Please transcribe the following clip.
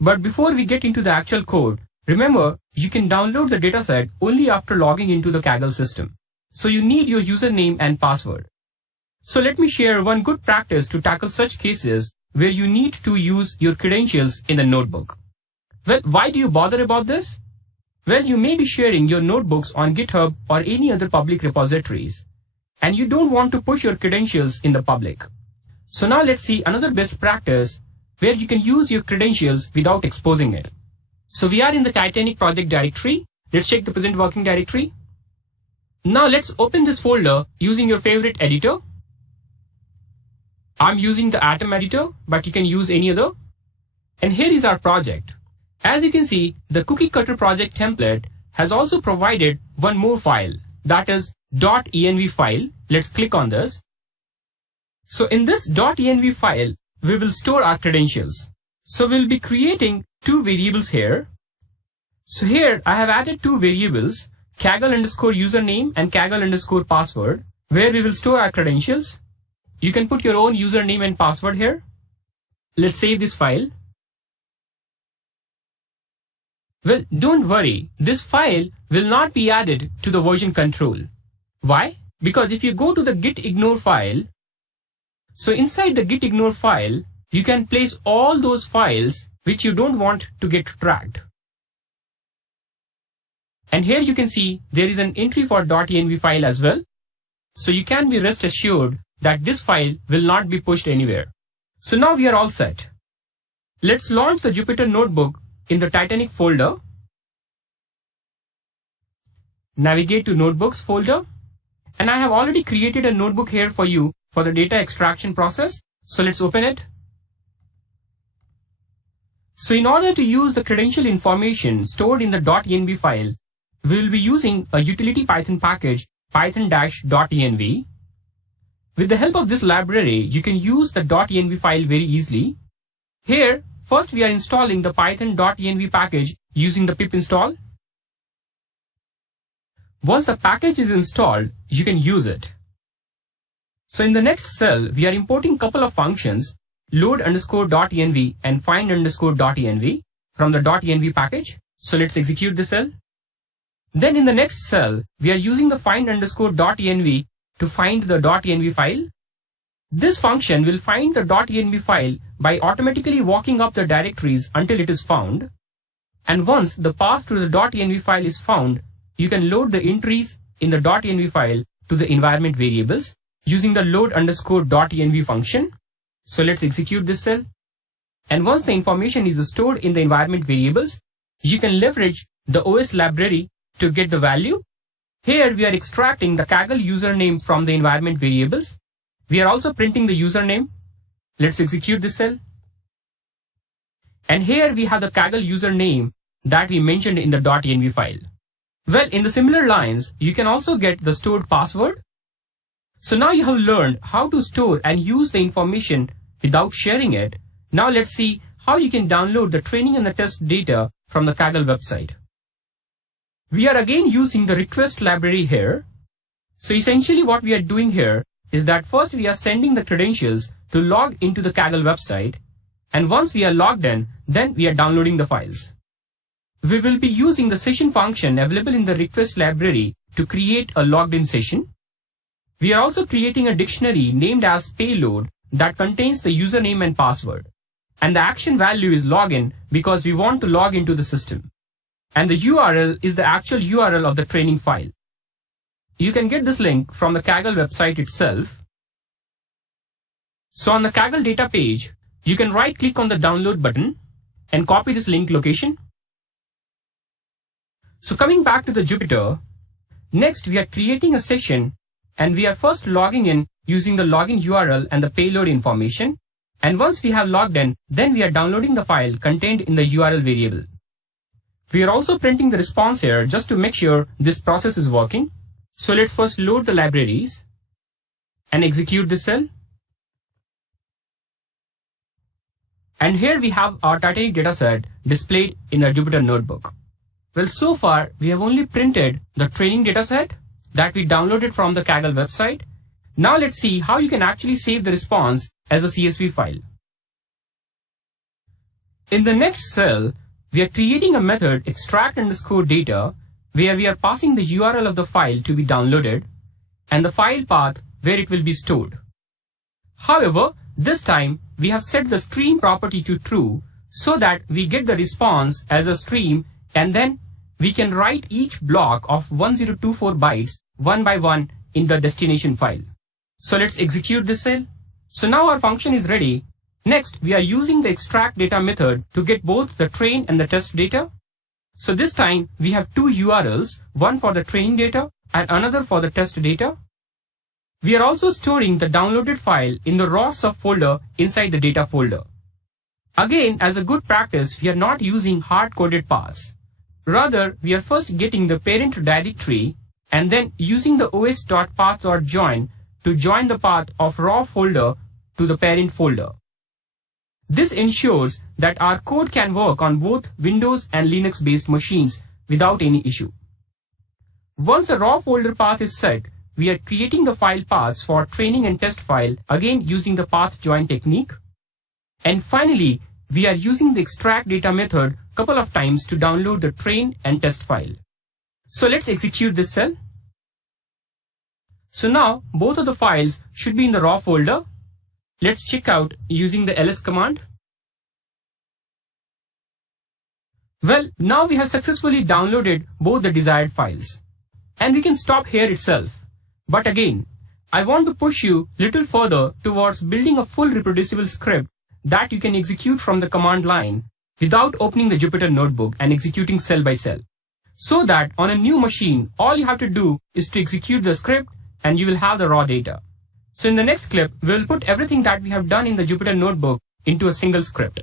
But before we get into the actual code, remember, you can download the dataset only after logging into the Kaggle system. So you need your username and password. So let me share one good practice to tackle such cases where you need to use your credentials in the notebook. Well, why do you bother about this? Well, you may be sharing your notebooks on GitHub or any other public repositories, and you don't want to push your credentials in the public. So now let's see another best practice where you can use your credentials without exposing it. So we are in the Titanic project directory. Let's check the present working directory. Now let's open this folder using your favorite editor. I'm using the Atom editor, but you can use any other. And here is our project. As you can see, the cookie cutter project template has also provided one more file, that is .env file. Let's click on this. So in this .env file, we will store our credentials. So we'll be creating two variables here. So here I have added two variables, Kaggle_username and Kaggle_password, where we will store our credentials. You can put your own username and password here. Let's save this file. Well, don't worry, this file will not be added to the version control. Why? Because if you go to the Git Ignore file, so inside the Git Ignore file, you can place all those files which you don't want to get tracked. And here you can see there is an entry for .env file as well. So you can be rest assured that this file will not be pushed anywhere. So now we are all set. Let's launch the Jupyter Notebook in the Titanic folder. Navigate to Notebooks folder. And I have already created a notebook here for you for the data extraction process. So let's open it. So in order to use the credential information stored in the .env file, we will be using a utility Python package, python-env. With the help of this library, you can use the .env file very easily. Here, first we are installing the python.env package using the pip install. Once the package is installed, you can use it. So in the next cell, we are importing a couple of functions, load_.env and find_.env from the .env package. So let's execute this cell. Then in the next cell, we are using the find_.env to find the .env file. This function will find the .env file by automatically walking up the directories until it is found. And once the path to the .env file is found, you can load the entries in the .env file to the environment variables using the load_.env function. So let's execute this cell. And once the information is stored in the environment variables, you can leverage the OS library to get the value. Here we are extracting the Kaggle username from the environment variables. We are also printing the username. Let's execute this cell. And here we have the Kaggle username that we mentioned in the .env file. Well, in the similar lines, you can also get the stored password. So now you have learned how to store and use the information without sharing it. Now let's see how you can download the training and the test data from the Kaggle website. We are again using the request library here. So essentially what we are doing here is that first we are sending the credentials to log into the Kaggle website. And once we are logged in, then we are downloading the files. We will be using the session function available in the request library to create a logged in session. We are also creating a dictionary named as payload that contains the username and password. And the action value is login because we want to log into the system. And the URL is the actual URL of the training file. You can get this link from the Kaggle website itself. So on the Kaggle data page, you can right-click on the download button and copy this link location. So coming back to the Jupyter, next we are creating a session and we are first logging in using the login URL and the payload information. And once we have logged in, then we are downloading the file contained in the URL variable. We are also printing the response here just to make sure this process is working. So let's first load the libraries and execute this cell. And here we have our Titanic dataset displayed in our Jupyter notebook. Well, so far we have only printed the training dataset that we downloaded from the Kaggle website. Now let's see how you can actually save the response as a CSV file. In the next cell, we are creating a method extract_data where we are passing the URL of the file to be downloaded and the file path where it will be stored. However, this time we have set the stream property to true so that we get the response as a stream, and then we can write each block of 1024 bytes one by one in the destination file. So let's execute this cell. So now our function is ready. Next, we are using the extract data method to get both the train and the test data. So this time we have two URLs, one for the training data and another for the test data. We are also storing the downloaded file in the raw subfolder inside the data folder. Again, as a good practice, we are not using hard-coded paths. Rather, we are first getting the parent directory and then using the os.path.join to join the path of raw folder to the parent folder. This ensures that our code can work on both Windows and Linux-based machines without any issue. Once the raw folder path is set, we are creating the file paths for training and test file, again using the path join technique. And finally, we are using the extract data method a couple of times to download the train and test file. So let's execute this cell. So now both of the files should be in the raw folder. Let's check out using the ls command. Well, now we have successfully downloaded both the desired files. And we can stop here itself. But again, I want to push you a little further towards building a full reproducible script that you can execute from the command line without opening the Jupyter notebook and executing cell by cell. So that on a new machine, all you have to do is to execute the script and you will have the raw data. So in the next clip, we'll put everything that we have done in the Jupyter notebook into a single script.